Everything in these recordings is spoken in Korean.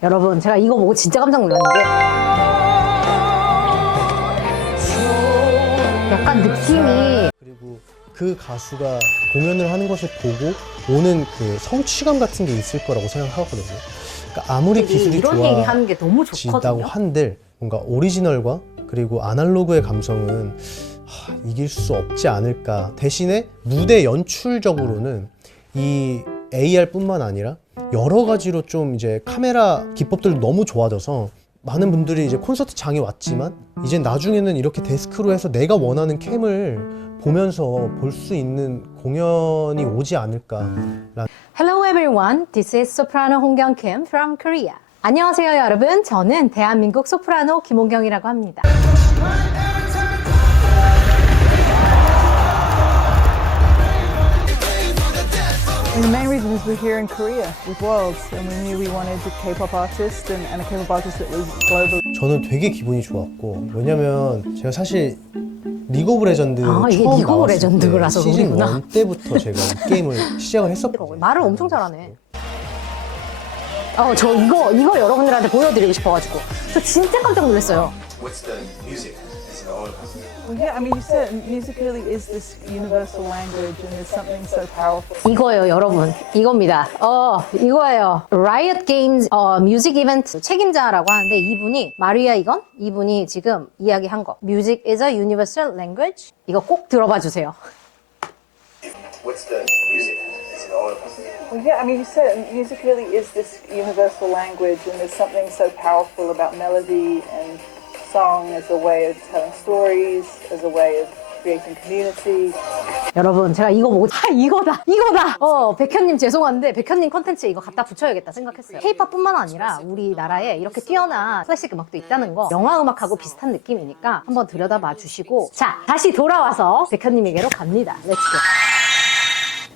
여러분, 제가 이거 보고 진짜 깜짝 놀랐는 게 약간 느낌이, 그리고 그 가수가 공연을 하는 것을 보고 오는 그 성취감 같은 게 있을 거라고 생각하거든요. 그러니까 아무리 기술이 이런 얘기 하는 게 너무 좋아진다고 좋거든요. 한들 뭔가 오리지널과 그리고 아날로그의 감성은 이길 수 없지 않을까. 대신에 무대 연출적으로는 이 AR뿐만 아니라 여러 가지로 좀 이제 카메라 기법들도 너무 좋아져서 많은 분들이 이제 콘서트 장에 왔지만 이제 나중에는 이렇게 데스크로 해서 내가 원하는 캠을 보면서 볼 수 있는 공연이 오지 않을까. Hello everyone, this is soprano 홍경 Kim from Korea. 안녕하세요 여러분, 저는 대한민국 소프라노 김홍경이라고 합니다. The main reason is we're here in Korea with Worlds, and we knew we wanted a K-pop artist and a K-pop artist that was global. 저는 되게 기분이 좋았고, 왜냐면 제가 사실 리그 오브 레전드 이게 처음 리그 오브 나왔을 레전드라서 때 시즌 그러구나. 1 때부터 제가 이 게임을 시작을 했었거든요. 말을 엄청 잘하네. 저 이거 여러분들한테 보여드리고 싶어가지고 저 진짜 깜짝 놀랐어요. What's the music? Is it all about? Well, yeah, I mean, you said music really is this universal language, and there's something so powerful. 이거예요 여러분, 이겁니다. 이거예요. Riot Games 뮤직 이벤트 책임자라고 하는데, 이분이 마리아 이분이 지금 이야기한 거, Music is a universal language, 이거 꼭 들어봐 주세요. What's the music? Is it all about? Well, yeah, I mean, you said music really is this universal language, and there's something so powerful about melody and song as a way of telling stories, as a way of creating community. 여러분, 제가 이거 보고 이거다. 백현님 죄송한데 백현님 컨텐츠에 이거 갖다 붙여야겠다 생각했어요. K-팝뿐만 아니라 우리나라에 이렇게 뛰어난 클래식 음악도 있다는 거, 영화 음악하고 비슷한 느낌이니까 한번 들여다봐 주시고, 자, 다시 돌아와서 백현님에게로 갑니다. 렛츠고.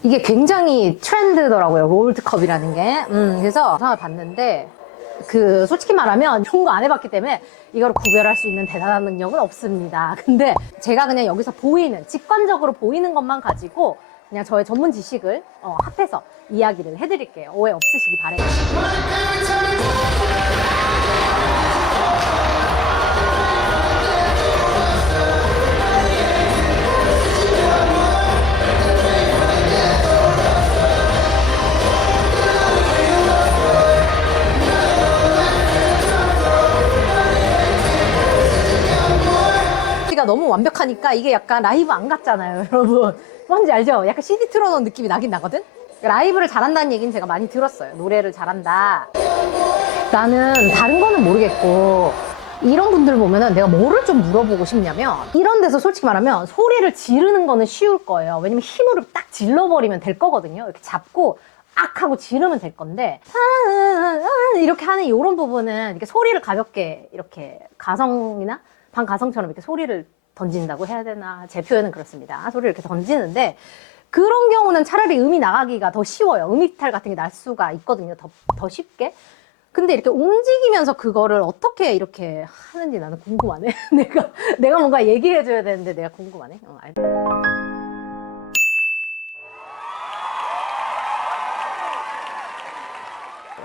이게 굉장히 트렌드더라고요, 롤드컵이라는 게. 그래서 영상을 봤는데, 솔직히 말하면 이런 거 안 해봤기 때문에 이걸 구별할 수 있는 대단한 능력은 없습니다. 근데 제가 그냥 여기서 직관적으로 보이는 것만 가지고 그냥 저의 전문 지식을 합해서 이야기를 해드릴게요. 오해 없으시기 바랍니다. 가 너무 완벽하니까 이게 약간 라이브 안 같잖아요, 여러분. 뭔지 알죠? 약간 CD 틀어놓은 느낌이 나긴 나거든? 라이브를 잘한다는 얘기는 제가 많이 들었어요. 노래를 잘한다. 나는 다른 거는 모르겠고, 이런 분들 보면은 내가 뭐를 좀 물어보고 싶냐면, 이런 데서 솔직히 말하면 소리를 지르는 거는 쉬울 거예요. 왜냐면 힘으로 딱 질러버리면 될 거거든요. 이렇게 잡고 악 하고 지르면 될 건데, 이렇게 하는 이런 부분은 이렇게 소리를 가볍게 이렇게 가성이나 반가성처럼 이렇게 소리를 던진다고 해야 되나, 제 표현은 그렇습니다. 소리를 이렇게 던지는데, 그런 경우는 차라리 음이 나가기가 더 쉬워요. 음이탈 같은 게 날 수가 있거든요, 더 쉽게. 근데 이렇게 움직이면서 그거를 어떻게 이렇게 하는지 나는 궁금하네. 내가 뭔가 얘기해줘야 되는데 내가 궁금하네.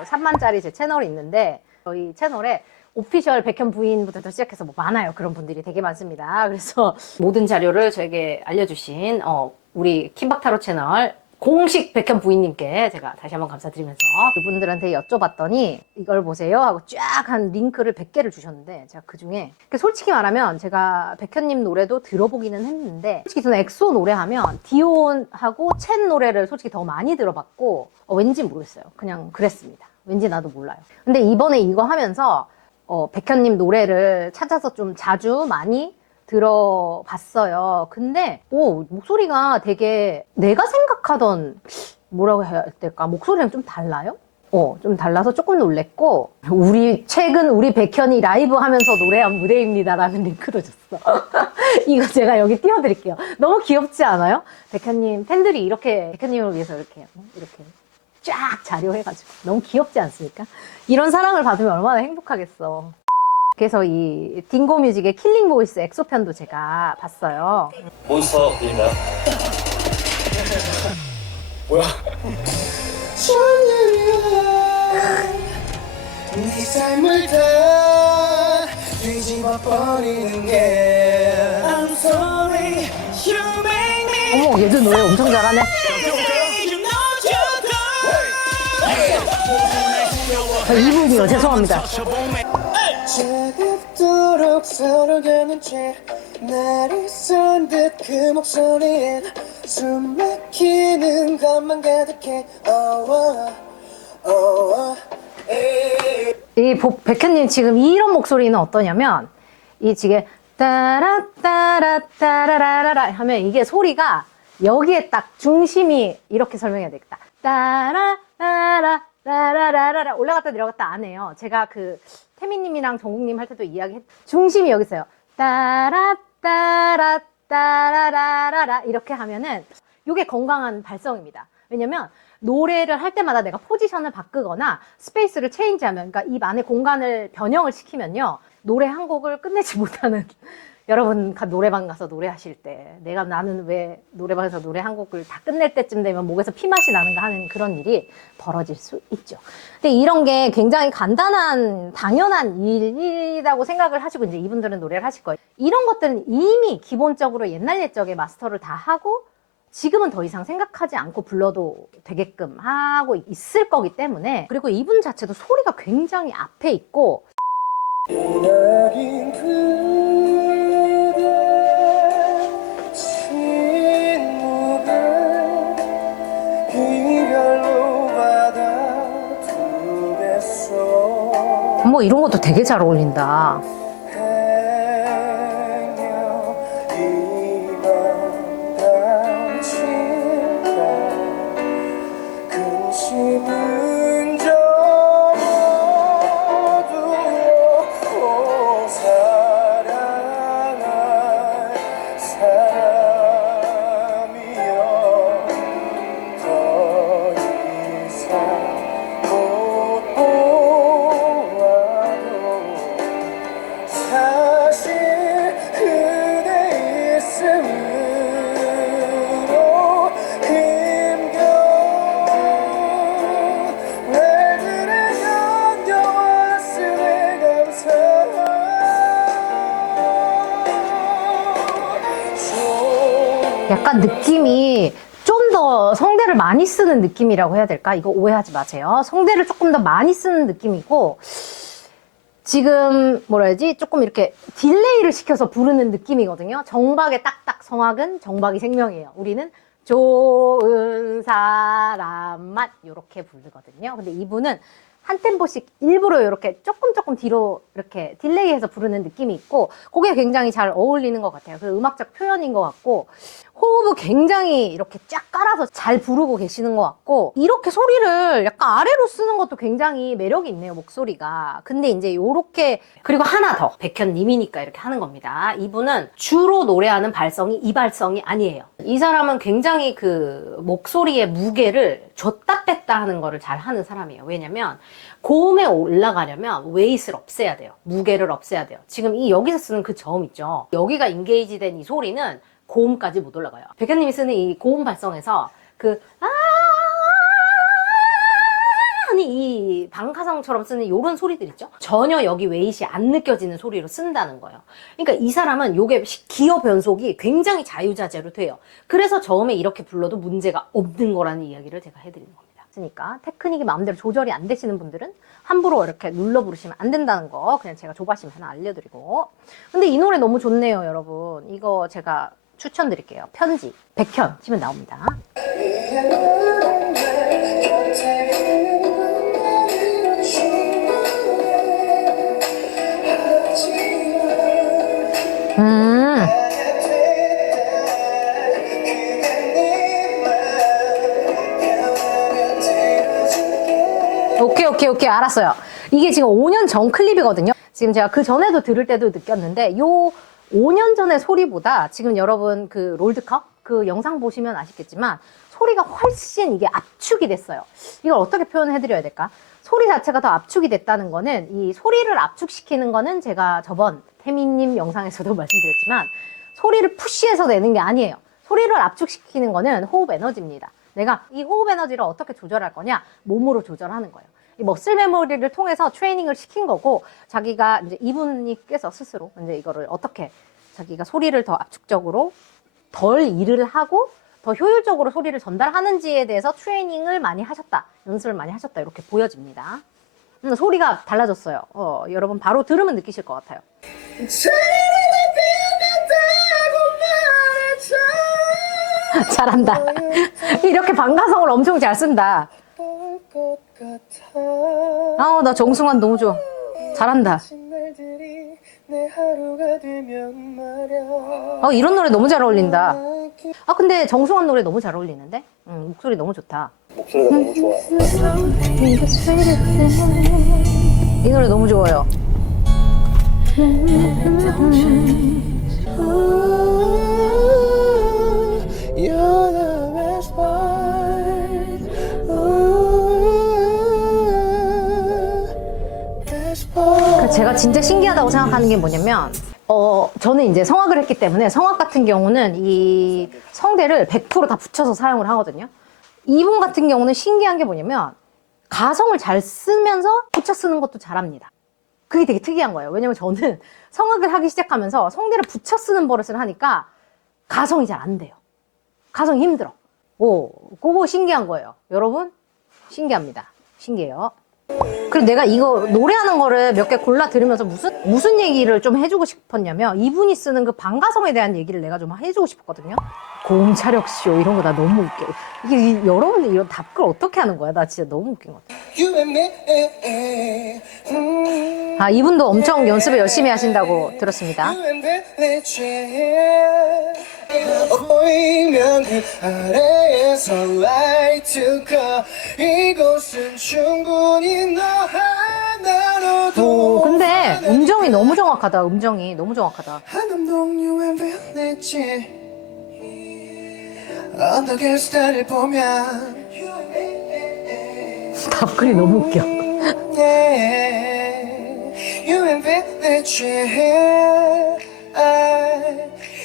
3만짜리 제 채널이 있는데, 저희 채널에 오피셜 백현 부인부터 시작해서 뭐 많아요. 그런 분들이 되게 많습니다. 그래서 모든 자료를 저에게 알려주신 우리 킴박타로 채널 공식 백현 부인님께 제가 다시 한번 감사드리면서, 그분들한테 여쭤봤더니 이걸 보세요 하고 쫙 한 링크를 100개를 주셨는데, 제가 그중에 솔직히 말하면 제가 백현님 노래도 들어보기는 했는데, 솔직히 저는 엑소 노래하면 디온하고 첸 노래를 솔직히 더 많이 들어봤고, 왠지 모르겠어요. 그냥 그랬습니다. 왠지 나도 몰라요. 근데 이번에 이거 하면서 백현님 노래를 찾아서 좀 자주 많이 들어봤어요. 근데 목소리가 되게 내가 생각하던, 뭐라고 해야 될까, 목소리랑 좀 달라요? 좀 달라서 조금 놀랬고, 최근 우리 백현이 라이브 하면서 노래한 무대입니다라는 링크도 줬어. 이거 제가 여기 띄워드릴게요. 너무 귀엽지 않아요? 백현님 팬들이 이렇게 백현님을 위해서 이렇게 쫙 자료해가지고 너무 귀엽지 않습니까? 이런 사랑을 받으면 얼마나 행복하겠어. 그래서 이 딩고 뮤직의 킬링 보이스 엑소 편도 제가 봤어요. 몬스터입니다. 뭐야? 네 삶을 다 뒤집어 버리는 게 I'm sorry you make me 어머, 얘도 노래 엄청 잘하네. 이분이요, 죄송합니다. 차갑도록 서로 겨눈 채 날이 선 듯 그 목소리엔 숨 막히는 것만 가득해 이 백현님 지금 이런 목소리는 어떠냐면 이 지금 따라따라따라라라 하면 이게 소리가 여기에 딱 중심이 이렇게 설명해야 되겠다. 따라따라라라라라 올라갔다 내려갔다 안 해요. 제가 그 태민님이랑 정국님 할 때도 이야기했 중심이 여기 있어요. 따라따라따라라라 이렇게 하면은 이게 건강한 발성입니다. 왜냐면 노래를 할 때마다 내가 포지션을 바꾸거나 스페이스를 체인지하면, 그러니까 입 안에 공간을 변형을 시키면요, 노래 한 곡을 끝내지 못하는 여러분 노래방 가서 노래하실 때 나는 왜 노래방에서 노래 한 곡을 다 끝낼 때쯤 되면 목에서 피맛이 나는가 하는 그런 일이 벌어질 수 있죠. 근데 이런 게 굉장히 간단한 당연한 일이라고 생각을 하시고 이제 이분들은 노래를 하실 거예요. 이런 것들은 이미 기본적으로 옛날 옛적에 마스터를 다 하고 지금은 더 이상 생각하지 않고 불러도 되게끔 하고 있을 거기 때문에, 그리고 이분 자체도 소리가 굉장히 앞에 있고 기다린 그대 침묵을 이별로 받아두겠어 뭐 이런 것도 되게 잘 어울린다. 근심은 접어두고 사랑할 사람이여 더 이상 못 보아도 사실 그대 있음으로 날들을 견뎌왔음에 감사하죠. 약간 느낌이 좀 더 성대를 많이 쓰는 느낌이라고 해야 될까? 이거 오해하지 마세요. 성대를 조금 더 많이 쓰는 느낌이고, 지금 뭐라 해야지? 조금 이렇게 딜레이를 시켜서 부르는 느낌이거든요. 정박의 딱딱 성악은 정박이 생명이에요. 우리는 좋은 사람만 이렇게 부르거든요. 근데 이분은 한 템포씩 일부러 이렇게 조금 뒤로 이렇게 딜레이해서 부르는 느낌이 있고, 그게 굉장히 잘 어울리는 것 같아요. 그 음악적 표현인 것 같고, 호흡을 굉장히 이렇게 쫙 깔아서 잘 부르고 계시는 것 같고, 이렇게 소리를 약간 아래로 쓰는 것도 굉장히 매력이 있네요, 목소리가. 근데 이제 요렇게, 그리고 하나 더, 백현님이니까 이렇게 하는 겁니다. 이분은 주로 노래하는 발성이 이 발성이 아니에요. 이 사람은 굉장히 그 목소리의 무게를 줬다 뺐다 하는 거를 잘 하는 사람이에요. 왜냐면 고음에 올라가려면 웨이트를 없애야 돼요. 무게를 없애야 돼요. 지금 이 여기서 쓰는 그 저음 있죠. 여기가 인게이지 된 이 소리는 고음까지 못 올라가요. 백현님이 쓰는 이 고음 발성에서 그 아니 이 방카성처럼 쓰는 이런 소리들 있죠. 전혀 여기 웨이트이 안 느껴지는 소리로 쓴다는 거예요. 그러니까 이 사람은 요게 기어 변속이 굉장히 자유자재로 돼요. 그래서 저음에 이렇게 불러도 문제가 없는 거라는 이야기를 제가 해드리는 겁니다. 그러니까 테크닉이 마음대로 조절이 안 되시는 분들은 함부로 이렇게 눌러 부르시면 안 된다는 거 그냥 제가 조바심 하나 알려드리고. 근데 이 노래 너무 좋네요, 여러분. 이거 제가 추천드릴게요. 편지 백현 치면 나옵니다. 오케이 알았어요. 이게 지금 5년 전 클립이거든요. 지금 제가 그 전에도 들을 때도 느꼈는데 요 5년 전의 소리보다 지금 여러분 그 롤드컵 그 영상 보시면 아시겠지만 소리가 훨씬 이게 압축이 됐어요. 이걸 어떻게 표현해드려야 될까? 소리 자체가 더 압축이 됐다는 거는, 이 소리를 압축시키는 거는 제가 저번 태민님 영상에서도 말씀드렸지만 소리를 푸시해서 내는 게 아니에요. 소리를 압축시키는 거는 호흡 에너지입니다. 내가 이 호흡 에너지를 어떻게 조절할 거냐? 몸으로 조절하는 거예요. 이 머슬 메모리를 통해서 트레이닝을 시킨 거고, 자기가 이제 이분께서 스스로 이제 이거를 어떻게 자기가 소리를 더 압축적으로 덜 일을 하고 더 효율적으로 소리를 전달하는지에 대해서 트레이닝을 많이 하셨다, 연습을 많이 하셨다, 이렇게 보여집니다. 소리가 달라졌어요. 여러분 바로 들으면 느끼실 것 같아요. 잘한다. 이렇게 반가성을 엄청 잘 쓴다. 나 정승환 너무 좋아. 잘한다. 이런 노래 너무 잘 어울린다. 근데 정승환 노래 너무 잘 어울리는데? 목소리 너무 좋다. 목소리가 너무 좋아요. 이 노래 너무 좋아요. You're the best part. Best part. 제가 진짜 신기하다고 생각하는 게 뭐냐면, 저는 이제 성악을 했기 때문에 성악 같은 경우는 이 성대를 100% 다 붙여서 사용을 하거든요. 이분 같은 경우는 신기한 게 뭐냐면 가성을 잘 쓰면서 붙여 쓰는 것도 잘합니다. 그게 되게 특이한 거예요. 왜냐면 저는 성악을 하기 시작하면서 성대를 붙여 쓰는 버릇을 하니까 가성이 잘 안 돼요. 가성이 힘들어. 그거 신기한 거예요. 여러분, 신기합니다. 신기해요. 그리고 내가 이거 노래하는 거를 몇 개 골라 들으면서 무슨 얘기를 좀 해주고 싶었냐면, 이분이 쓰는 그 반가성에 대한 얘기를 내가 좀 해주고 싶었거든요. 고음 차력쇼 이런 거 나 너무 웃겨. 이게 여러분들 이런 답글 어떻게 하는 거야? 나 진짜 너무 웃긴 것 같아. You and me. 이분도 엄청 연습을 열심히 하신다고 들었습니다. You and me. 보이면 그 아래에서 라이트가 이곳은 충분히 너 하나로도 근데 음정이 너무 정확하다. 음정이 너무 정확하다. 한남동 You and Village 언덕의 스타를 보면 답글이 너무 웃겨. You and Village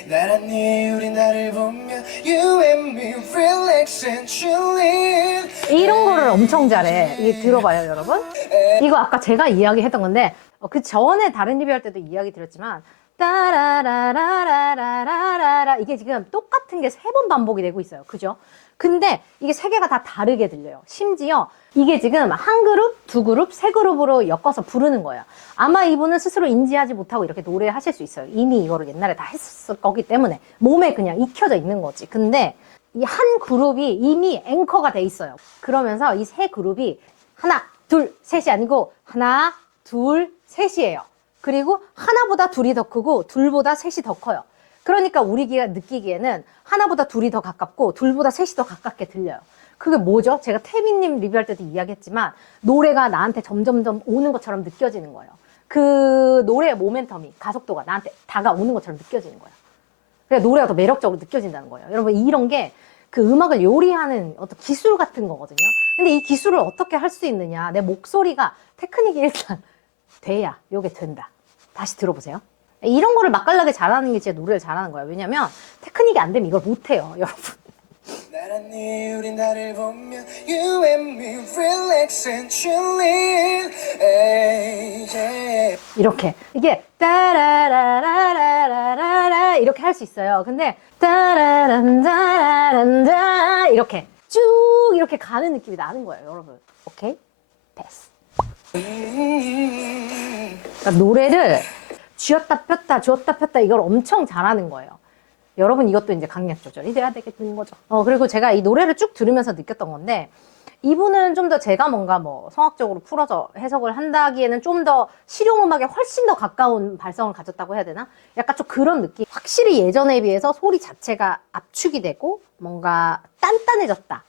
나란히 우리 나를 보면 You and me relax and chillin'. 이런 거를 엄청 잘해. 이게 들어봐요, 여러분. 이거 아까 제가 이야기했던 건데, 그 전에 다른 리뷰 할 때도 이야기 드렸지만, 따라라라라라라라라, 이게 지금 똑같은 게 3번 반복이 되고 있어요. 그죠? 근데 이게 3개가 다 다르게 들려요. 심지어 이게 지금 한 그룹, 두 그룹, 세 그룹으로 엮어서 부르는 거예요. 아마 이분은 스스로 인지하지 못하고 이렇게 노래하실 수 있어요. 이미 이거를 옛날에 다 했을 거기 때문에 몸에 그냥 익혀져 있는 거지. 근데 이 한 그룹이 이미 앵커가 돼 있어요. 그러면서 이 세 그룹이 하나, 둘, 셋이 아니고 하나, 둘, 셋이에요. 그리고 하나보다 둘이 더 크고 둘보다 셋이 더 커요. 그러니까 우리가 느끼기에는 하나보다 둘이 더 가깝고 둘보다 셋이 더 가깝게 들려요. 그게 뭐죠? 제가 태빈님 리뷰할 때도 이야기했지만 노래가 나한테 점점점 오는 것처럼 느껴지는 거예요. 그 노래의 모멘텀이, 가속도가 나한테 다가오는 것처럼 느껴지는 거예요. 그래서 노래가 더 매력적으로 느껴진다는 거예요. 여러분, 이런 게 그 음악을 요리하는 어떤 기술 같은 거거든요. 근데 이 기술을 어떻게 할 수 있느냐. 내 목소리가 테크닉이 일단 돼야 요게 된다. 다시 들어보세요. 이런 거를 맛깔나게 잘하는 게 진짜 노래를 잘하는 거예요. 왜냐면 테크닉이 안 되면 이걸 못해요, 여러분. 나란히 우리 나를 보면 You and me relax and chillin'. 이렇게 이게 따라라라라라라 이렇게 할 수 있어요. 근데 따라란다란다 이렇게 쭉 이렇게 가는 느낌이 나는 거예요, 여러분. 오케이? 패스. 그러니까 노래를 쥐었다 폈다 쥐었다 폈다 이걸 엄청 잘하는 거예요. 여러분, 이것도 이제 강약 조절이 돼야 되겠는 거죠. 그리고 제가 이 노래를 쭉 들으면서 느꼈던 건데, 이분은 좀 더 제가 뭔가 뭐 성악적으로 풀어서 해석을 한다기에는 좀 더 실용음악에 훨씬 더 가까운 발성을 가졌다고 해야 되나? 약간 좀 그런 느낌. 확실히 예전에 비해서 소리 자체가 압축이 되고 뭔가 단단해졌다.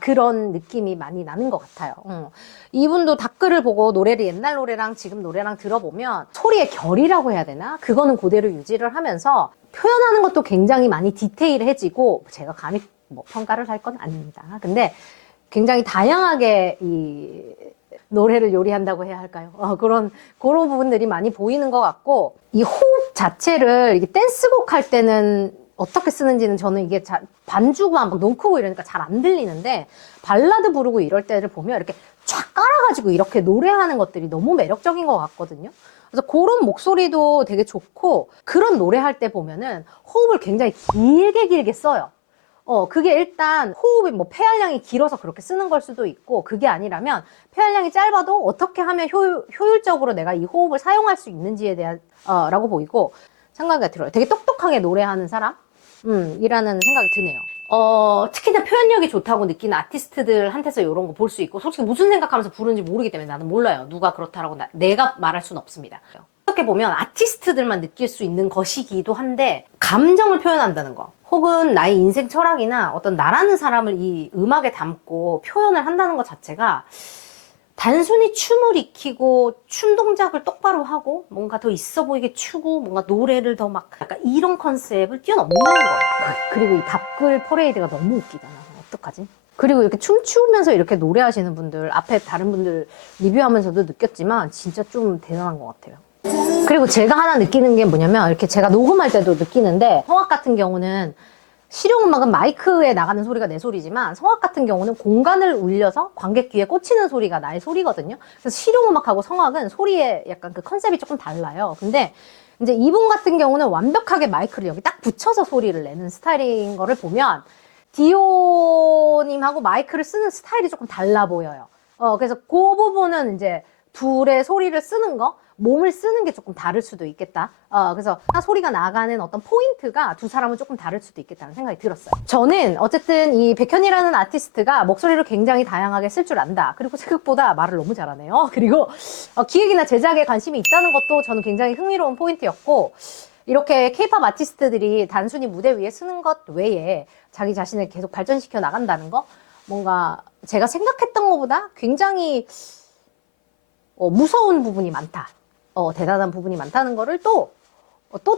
그런 느낌이 많이 나는 것 같아요. 이분도 댓글을 보고 노래를 옛날 노래랑 지금 노래랑 들어보면 소리의 결이라고 해야 되나? 그거는 그대로 유지를 하면서 표현하는 것도 굉장히 많이 디테일해지고, 제가 감히 뭐 평가를 할 건 아닙니다. 근데 굉장히 다양하게 이 노래를 요리한다고 해야 할까요? 그런 부분들이 많이 보이는 것 같고, 이 호흡 자체를 이게 댄스곡 할 때는 어떻게 쓰는지는 저는 이게 반주가 막 너무 크고 이러니까 잘 안 들리는데, 발라드 부르고 이럴 때를 보면 이렇게 쫙 깔아가지고 이렇게 노래하는 것들이 너무 매력적인 것 같거든요. 그래서 그런 목소리도 되게 좋고, 그런 노래할 때 보면은 호흡을 굉장히 길게 써요. 그게 일단 호흡이 뭐 폐활량이 길어서 그렇게 쓰는 걸 수도 있고, 그게 아니라면 폐활량이 짧아도 어떻게 하면 효율적으로 내가 이 호흡을 사용할 수 있는지에 대한 라고 보이고 생각이 들어요. 되게 똑똑하게 노래하는 사람 이라는 생각이 드네요. 특히나 표현력이 좋다고 느끼는 아티스트들한테서 이런 거 볼 수 있고, 솔직히 무슨 생각하면서 부르는지 모르기 때문에 나는 몰라요. 누가 그렇다라고 내가 말할 수는 없습니다. 어떻게 보면 아티스트들만 느낄 수 있는 것이기도 한데, 감정을 표현한다는 거, 혹은 나의 인생 철학이나 어떤 나라는 사람을 이 음악에 담고 표현을 한다는 것 자체가 단순히 춤을 익히고 춤 동작을 똑바로 하고 뭔가 더 있어 보이게 추고 뭔가 노래를 더 막 약간 이런 컨셉을 뛰어넘는 거예요. 그리고 이 답글 퍼레이드가 너무 웃기잖아. 어떡하지? 그리고 이렇게 춤추면서 이렇게 노래하시는 분들, 앞에 다른 분들 리뷰하면서도 느꼈지만 진짜 좀 대단한 것 같아요. 그리고 제가 하나 느끼는 게 뭐냐면, 이렇게 제가 녹음할 때도 느끼는데, 성악 같은 경우는 실용음악은 마이크에 나가는 소리가 내 소리지만, 성악 같은 경우는 공간을 울려서 관객 귀에 꽂히는 소리가 나의 소리거든요. 그래서 실용음악하고 성악은 소리의 약간 그 컨셉이 조금 달라요. 근데 이제 이분 같은 경우는 완벽하게 마이크를 여기 딱 붙여서 소리를 내는 스타일인 거를 보면, 디오님하고 마이크를 쓰는 스타일이 조금 달라 보여요. 그래서 그 부분은 이제 둘의 소리를 쓰는 거, 몸을 쓰는 게 조금 다를 수도 있겠다. 그래서 소리가 나가는 어떤 포인트가 두 사람은 조금 다를 수도 있겠다는 생각이 들었어요. 저는 어쨌든 이 백현이라는 아티스트가 목소리를 굉장히 다양하게 쓸 줄 안다. 그리고 생각보다 말을 너무 잘하네요. 그리고 기획이나 제작에 관심이 있다는 것도 저는 굉장히 흥미로운 포인트였고, 이렇게 케이팝 아티스트들이 단순히 무대 위에 서는 것 외에 자기 자신을 계속 발전시켜 나간다는 거, 뭔가 제가 생각했던 것보다 굉장히 무서운 부분이 많다. 대단한 부분이 많다는 거를 또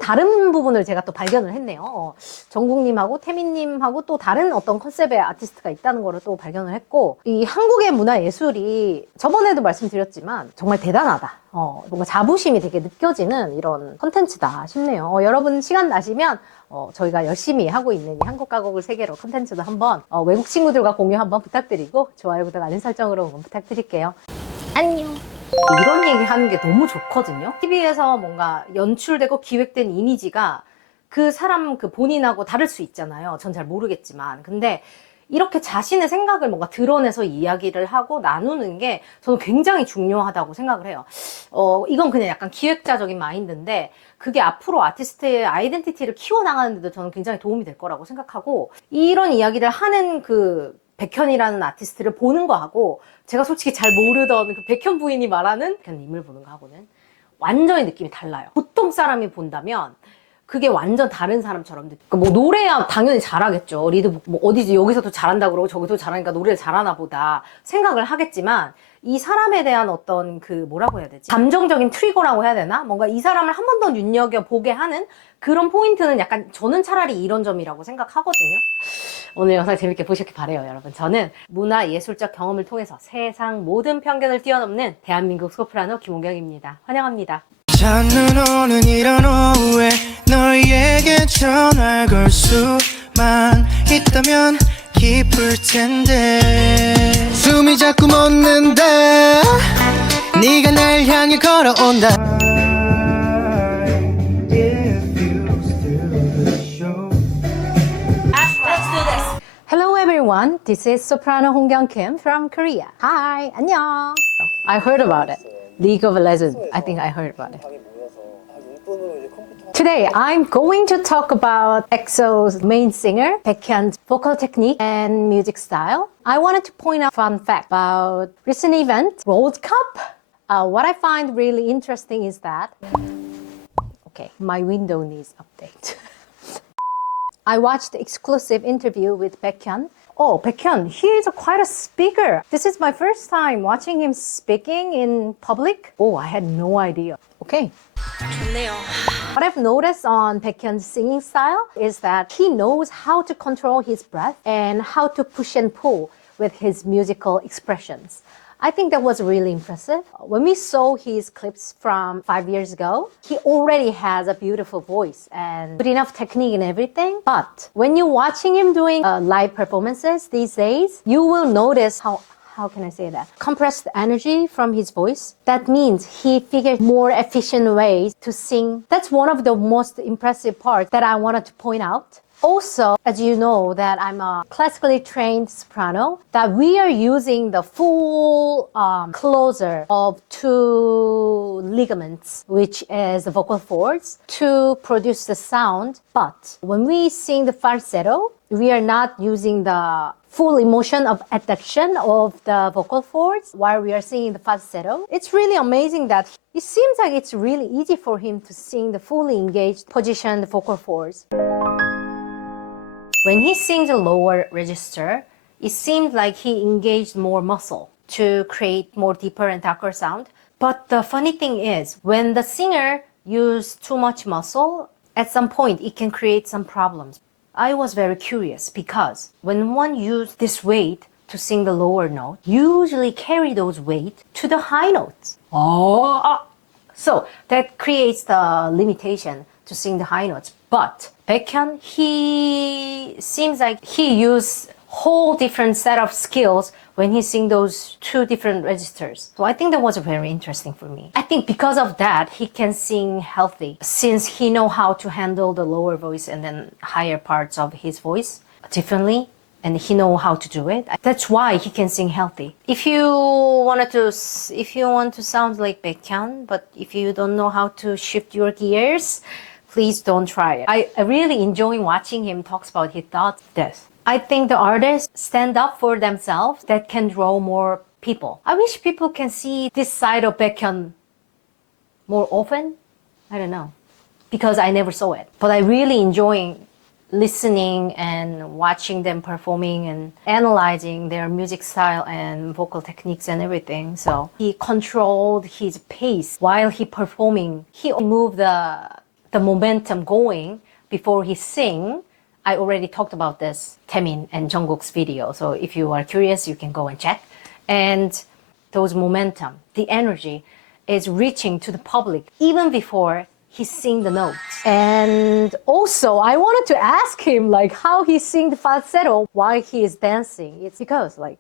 다른 부분을 제가 또 발견을 했네요. 정국님하고 태민님하고 또 다른 어떤 컨셉의 아티스트가 있다는 거를 또 발견을 했고, 이 한국의 문화예술이 저번에도 말씀드렸지만 정말 대단하다. 뭔가 자부심이 되게 느껴지는 이런 컨텐츠다 싶네요. 여러분 시간 나시면 저희가 열심히 하고 있는 이 한국 가곡을 세계로 컨텐츠도 한번 외국 친구들과 공유 한번 부탁드리고, 좋아요, 구독, 알림 설정으로 한번 부탁드릴게요. 안녕. 이런 얘기 하는 게 너무 좋거든요. TV에서 뭔가 연출되고 기획된 이미지가 그 사람 그 본인하고 다를 수 있잖아요. 전 잘 모르겠지만. 근데 이렇게 자신의 생각을 뭔가 드러내서 이야기를 하고 나누는 게 저는 굉장히 중요하다고 생각을 해요. 이건 그냥 약간 기획자적인 마인드인데, 그게 앞으로 아티스트의 아이덴티티를 키워나가는데도 저는 굉장히 도움이 될 거라고 생각하고, 이런 이야기를 하는 그 백현이라는 아티스트를 보는 거하고, 제가 솔직히 잘 모르던 그 백현 부인이 말하는 백현님을 보는 거하고는 완전히 느낌이 달라요. 보통 사람이 본다면 그게 완전 다른 사람처럼 느껴요. 뭐 노래야 당연히 잘하겠죠. 리드 뭐 어디지 여기서도 잘한다 그러고 저기서도 잘하니까 노래를 잘하나 보다 생각을 하겠지만, 이 사람에 대한 어떤 그 뭐라고 해야 되지? 감정적인 트리거라고 해야 되나? 뭔가 이 사람을 한 번 더 눈여겨보게 하는 그런 포인트는 약간 저는 차라리 이런 점이라고 생각하거든요. 오늘 영상 재밌게 보셨길 바래요, 여러분. 저는 문화 예술적 경험을 통해서 세상 모든 편견을 뛰어넘는 대한민국 소프라노 김홍경입니다. 환영합니다. 찾는 오는 이런 오후에 너에게 전화를 걸 수만 있다면 기쁠 텐데, 숨이 자꾸 멎는다. 네가 날 향해 걸어온다. Hello everyone, this is soprano Hongkyung Kim from Korea. Hi, 안녕. I heard about it. League of Legends. I think I heard about it. Today, I'm going to talk about EXO's main singer, Baekhyun's vocal technique and music style. I wanted to point out a fun fact about recent event, World Cup. What I find really interesting is that, okay, my window needs update. I watched the exclusive interview with Baekhyun. Oh, Baekhyun, he is quite a speaker. This is my first time watching him speaking in public. Oh, I had no idea. Okay. What I've noticed on Baekhyun's singing style is that he knows how to control his breath and how to push and pull with his musical expressions. I think that was really impressive. When we saw his clips from 5 years ago, he already has a beautiful voice and good enough technique and everything. But when you're watching him doing live performances these days, you will notice how can I say that? Compressed energy from his voice. That means he figured more efficient ways to sing. That's one of the most impressive parts that I wanted to point out. Also, as you know that I'm a classically trained soprano, that we are using the full closure of two ligaments, which is the vocal folds, to produce the sound. But when we sing the falsetto, we are not using the full emotion of adduction of the vocal folds while we are singing the falsetto. It's really amazing that it seems like it's really easy for him to sing the fully engaged positioned vocal folds. When he sings a lower register, it seems like he engaged more muscle to create more deeper and darker sound. But the funny thing is, when the singer uses too much muscle, at some point it can create some problems. I was very curious because when one uses this weight to sing the lower note, usually carry those weight to the high notes. So that creates the limitation to sing the high notes. But Baekhyun, he seems like he used whole different set of skills when he sing those two different registers. So I think that was very interesting for me. I think because of that, he can sing healthy since he know how to handle the lower voice and then higher parts of his voice differently. And he know how to do it. That's why he can sing healthy. If you want to sound like Baekhyun, but if you don't know how to shift your gears, please don't try it. I really enjoy watching him talks about his thoughts. This. I think the artists stand up for themselves that can draw more people. I wish people can see this side of Baekhyun more often. I don't know, because I never saw it. But I really enjoy listening and watching them performing and analyzing their music style and vocal techniques and everything. So he controlled his pace while he performing. He moved the momentum going before he sing. I already talked about this Taemin and Jungkook's video. So if you are curious, you can go and check. And those momentum, the energy is reaching to the public even before he sing the notes. And also I wanted to ask him like how he sing the falsetto while he is dancing. It's because like,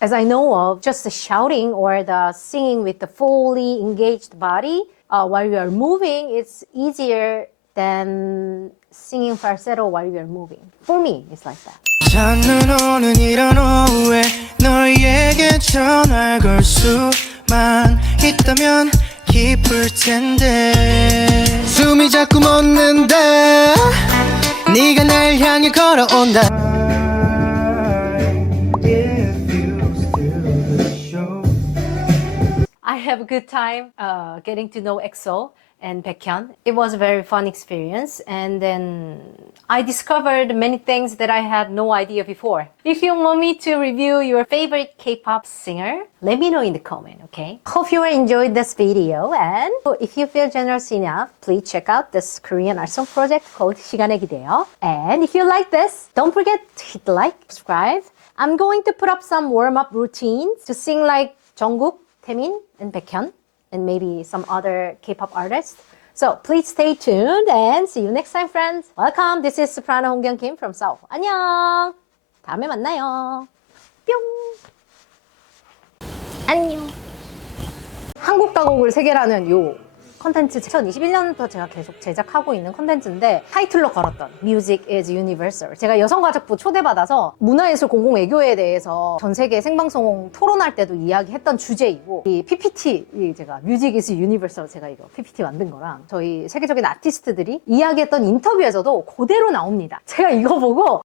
as I know of, just the shouting or the singing with the fully engaged body while you are moving, it's easier than singing falsetto while you are moving. For me, it's like that. 잠은 오는 이런 오후에 너에게 전화를 걸 수만 있다면 기쁠 텐데 숨이 자꾸 멎는다 네가 날 향해 걸어온다 I have a good time getting to know EXO and Baekhyun. It was a very fun experience, and then I discovered many things that I had no idea before. If you want me to review your favorite K-pop singer, let me know in the comment, okay? Hope you enjoyed this video, and if you feel generous enough, please check out this Korean art song project called 시간의 기대요. And if you like this, don't forget to hit the like, subscribe. I'm going to put up some warm-up routines to sing like Jungkook, Taemin, and Baekhyun, and maybe some other K-pop artists. So please stay tuned and see you next time, friends. Welcome. This is soprano Hongkyun Kim from Seoul. 안녕. 다음에 만나요. 뿅. 안녕. 한국 가곡을 세계라는 요 컨텐츠 2021년부터 제가 계속 제작하고 있는 컨텐츠인데 타이틀로 걸었던 Music is Universal. 제가 여성가족부 초대받아서 문화예술 공공외교에 대해서 전 세계 생방송 토론할 때도 이야기했던 주제이고 이 PPT, 제가 Music is Universal 제가 이거 PPT 만든 거랑 저희 세계적인 아티스트들이 이야기했던 인터뷰에서도 그대로 나옵니다. 제가 이거 보고